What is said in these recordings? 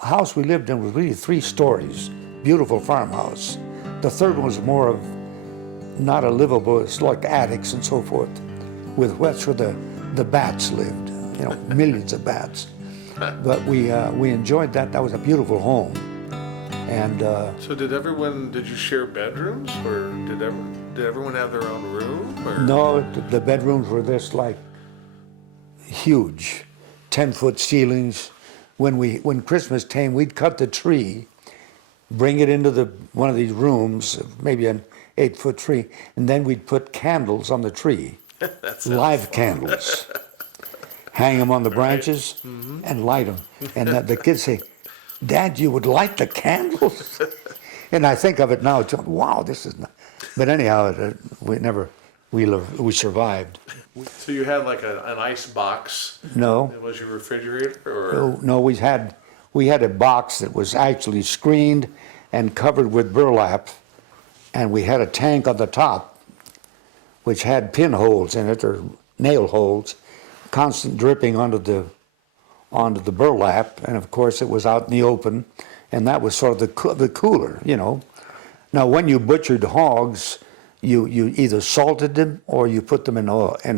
house we lived in was really 3 stories, beautiful farmhouse. The third one was more of not a livable, it's like attics and so forth, with that's where the bats lived, millions of bats. But we enjoyed that. That was a beautiful home. And so did you share bedrooms, or did everyone have their own room? Or? No, the bedrooms were this like huge, 10-foot ceilings. When Christmas came, we'd cut the tree, bring it into one of these rooms, maybe an 8-foot tree, and then we'd put candles on the tree, live candles, hang them on the branches, and light them. And the kids say, "Dad, you would light the candles?" And I think of it now, wow, this is not. But anyhow, we survived. So you had like an ice box? No. It was your refrigerator? Or? No, we had a box that was actually screened and covered with burlap, and we had a tank on the top, which had pinholes in it, or nail holes, constant dripping onto the burlap, and of course it was out in the open, and that was sort of the cooler, Now, when you butchered hogs, you either salted them or you put them in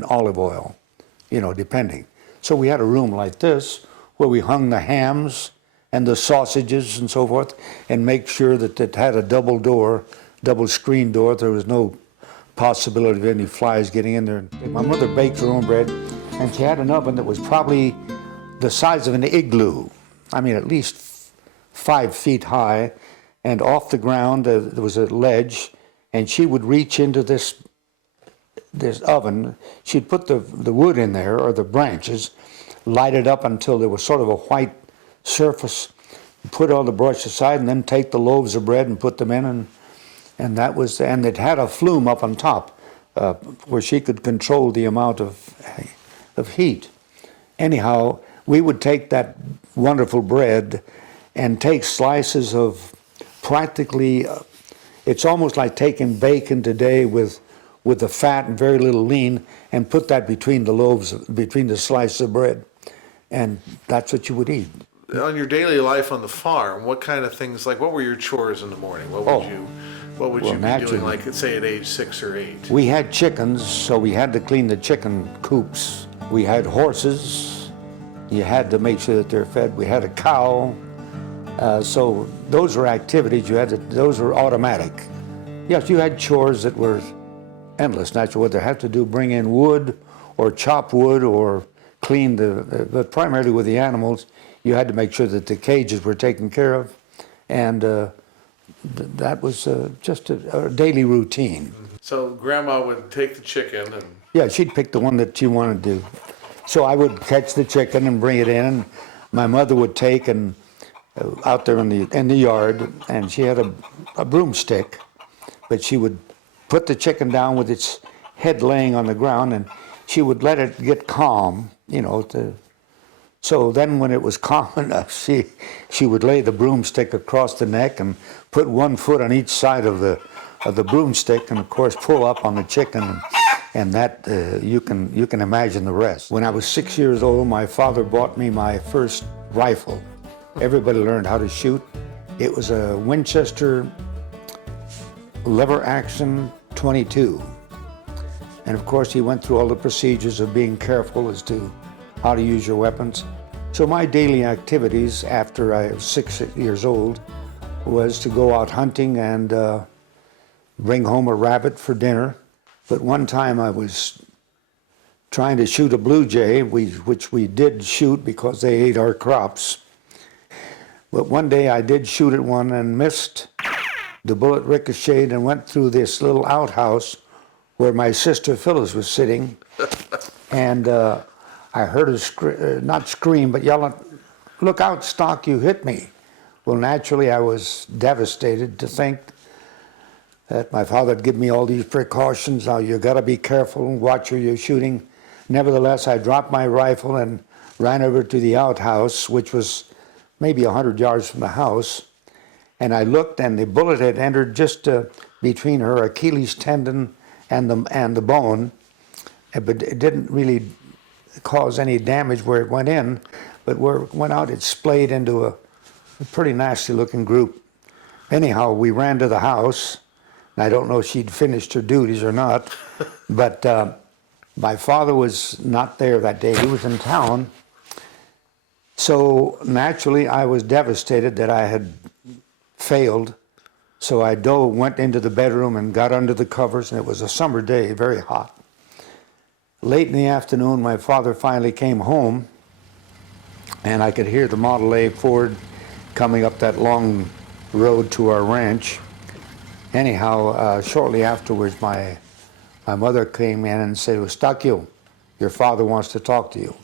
olive oil, depending. So we had a room like this where we hung the hams and the sausages and so forth, and make sure that it had a double screen door. There was no possibility of any flies getting in there. My mother baked her own bread, and she had an oven that was probably the size of an igloo. I mean, at least 5 feet high, and off the ground there was a ledge, and she would reach into this oven. She'd put the wood in there, or the branches, light it up until there was sort of a white surface, put all the brush aside, and then take the loaves of bread and put them in, and it had a flume up on top where she could control the amount of heat. Anyhow, we would take that wonderful bread and take slices of practically, it's almost like taking bacon today with the fat and very little lean, and put that between the loaves, between the slices of bread, and that's what you would eat. On your daily life on the farm, what kind of things, like what were your chores in the morning? What would you be doing, like say at age 6 or 8? We had chickens, so we had to clean the chicken coops. We had horses. You had to make sure that they're fed. We had a cow. So those were activities those were automatic. Yes, you had chores that were endless. Naturally, what they had to do, bring in wood or chop wood or clean but primarily with the animals, you had to make sure that the cages were taken care of. And that was just a daily routine. So Grandma would take the chicken and... Yeah, she'd pick the one that she wanted to. So I would catch the chicken and bring it in, and my mother would take and out there in the yard, and she had a broomstick, but she would put the chicken down with its head laying on the ground, and she would let it get calm, so then when it was calm enough, she would lay the broomstick across the neck and put one foot on each side of the broomstick, and of course pull up on the chicken, and that you can imagine the rest. When I was 6 years old, my father bought me my first rifle. Everybody learned how to shoot. It was a Winchester lever action .22, and of course he went through all the procedures of being careful as to how to use your weapons. So my daily activities after I was 6 years old was to go out hunting and bring home a rabbit for dinner. But one time I was trying to shoot a blue jay, which we did shoot because they ate our crops. But one day I did shoot at one and missed. The bullet ricocheted and went through this little outhouse where my sister Phyllis was sitting. And I heard her not scream, but yell, "Look out, Stock, you hit me." Well, naturally, I was devastated to think that my father had given me all these precautions. Now, you got to be careful and watch where you're shooting. Nevertheless, I dropped my rifle and ran over to the outhouse, which was maybe 100 yards from the house. And I looked, and the bullet had entered just between her Achilles tendon and the bone, but it didn't really cause any damage where it went in. But where it went out, it splayed into a pretty nasty looking group. Anyhow, we ran to the house. I don't know if she'd finished her duties or not, but my father was not there that day. He was in town. So naturally, I was devastated that I had failed. So I went into the bedroom and got under the covers, and it was a summer day, very hot. Late in the afternoon, my father finally came home, and I could hear the Model A Ford coming up that long road to our ranch. Anyhow, shortly afterwards, my mother came in and said, "Eustaquio, your father wants to talk to you."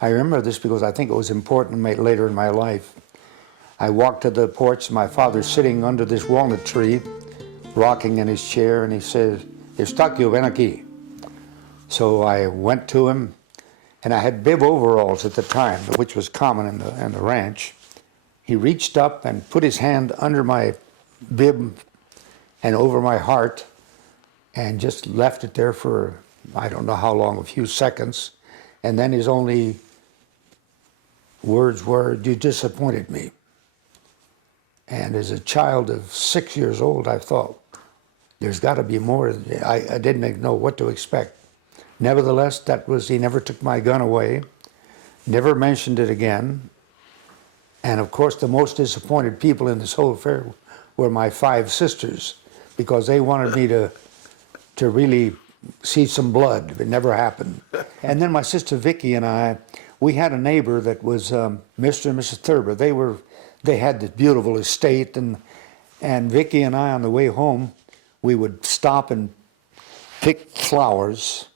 I remember this because I think it was important later in my life. I walked to the porch, my father's sitting under this walnut tree, rocking in his chair, and he said, "Eustaquio, ven aquí." So I went to him, and I had bib overalls at the time, which was common in the ranch. He reached up and put his hand under my bib and over my heart, and just left it there for, I don't know how long, a few seconds. And then his only words were, "You disappointed me." And as a child of 6 years old, I thought, there's got to be more. I didn't know what to expect. Nevertheless, he never took my gun away, never mentioned it again. And of course, the most disappointed people in this whole affair were my 5 sisters, because they wanted me to really see some blood. It never happened. And then my sister Vicky and I, we had a neighbor that was Mr. and Mrs. Thurber. They had this beautiful estate, and Vicky and I, on the way home, we would stop and pick flowers,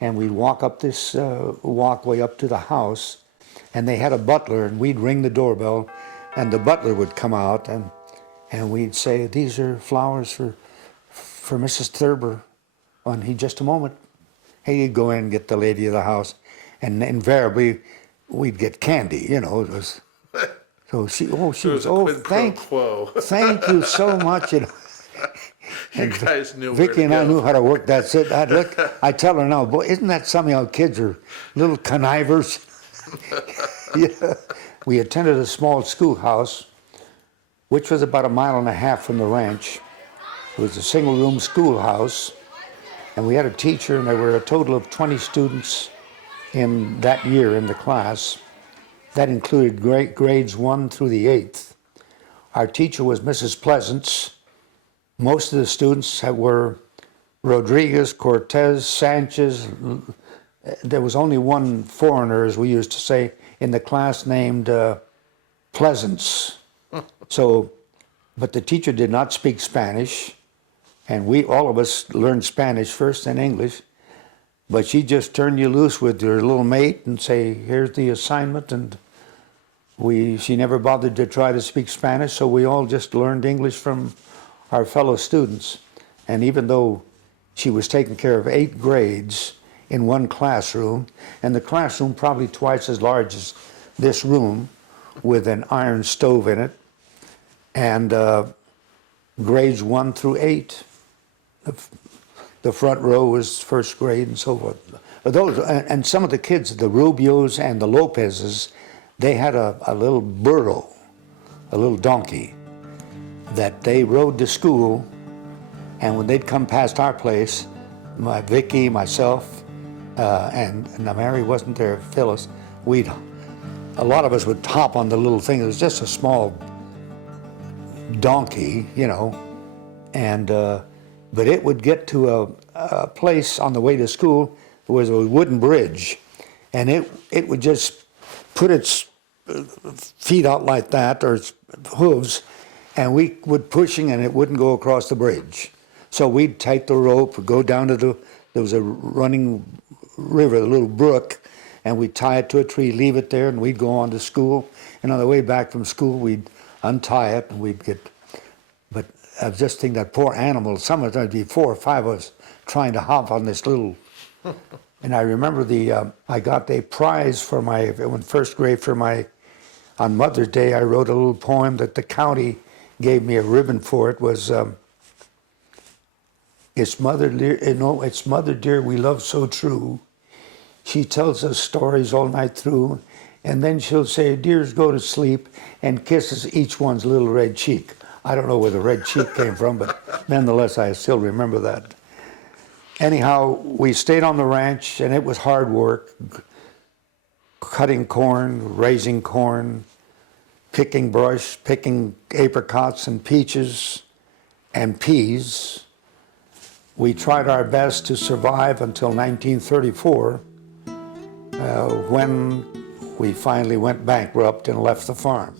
and we'd walk up this walkway up to the house, and they had a butler, and we'd ring the doorbell, and the butler would come out, and we'd say, "These are flowers for Mrs. Thurber." And he, "Just a moment." He'd go in and get the lady of the house, and invariably we'd get candy. It was. So thank you so much. You guys knew. Vicky and I knew how to work that. I tell her now, boy, isn't that something? How kids are little connivers. Yeah. We attended a small schoolhouse, which was about 1.5 miles from the ranch. It was a single-room schoolhouse, and we had a teacher, and there were a total of 20 students in that year in the class. That included grades 1 through the 8th. Our teacher was Mrs. Pleasance. Most of the students were Rodriguez, Cortez, Sanchez. There was only one foreigner, as we used to say, in the class named Pleasance. But the teacher did not speak Spanish, and all of us learned Spanish first and English. But she just turned you loose with your little mate and say, "Here's the assignment," and she never bothered to try to speak Spanish, so we all just learned English from our fellow students. And even though she was taking care of 8 grades in one classroom, and the classroom probably twice as large as this room, with an iron stove in it, and grades 1 through 8. The front row was first grade and so forth. And some of the kids, the Rubios and the Lopezes, they had a little burro, a little donkey, that they rode to school, and when they'd come past our place, Vicky, myself, and Mary wasn't there, Phyllis, a lot of us would hop on the little thing. It was just a small donkey, and but it would get to a place on the way to school. There was a wooden bridge, and it would just put its feet out like that, or its hooves, and we would pushing, and it wouldn't go across the bridge. So we'd take the rope, go down to there was a running river, a little brook, and we'd tie it to a tree, leave it there, and we'd go on to school. And on the way back from school, we'd untie it, and we'd get. But I was just thinking that poor animal. Sometimes there'd be 4 or 5 of us trying to hop on this little. And I remember I got a prize in first grade on Mother's Day. I wrote a little poem that the county gave me a ribbon for. It was, "It's mother dear we love so true. She tells us stories all night through, and then she'll say, "Dears, go to sleep," and kisses each one's little red cheek. I don't know where the red cheek came from, but nonetheless, I still remember that. Anyhow, we stayed on the ranch, and it was hard work, cutting corn, raising corn, picking brush, picking apricots and peaches and peas. We tried our best to survive until 1934, when we finally went bankrupt and left the farm.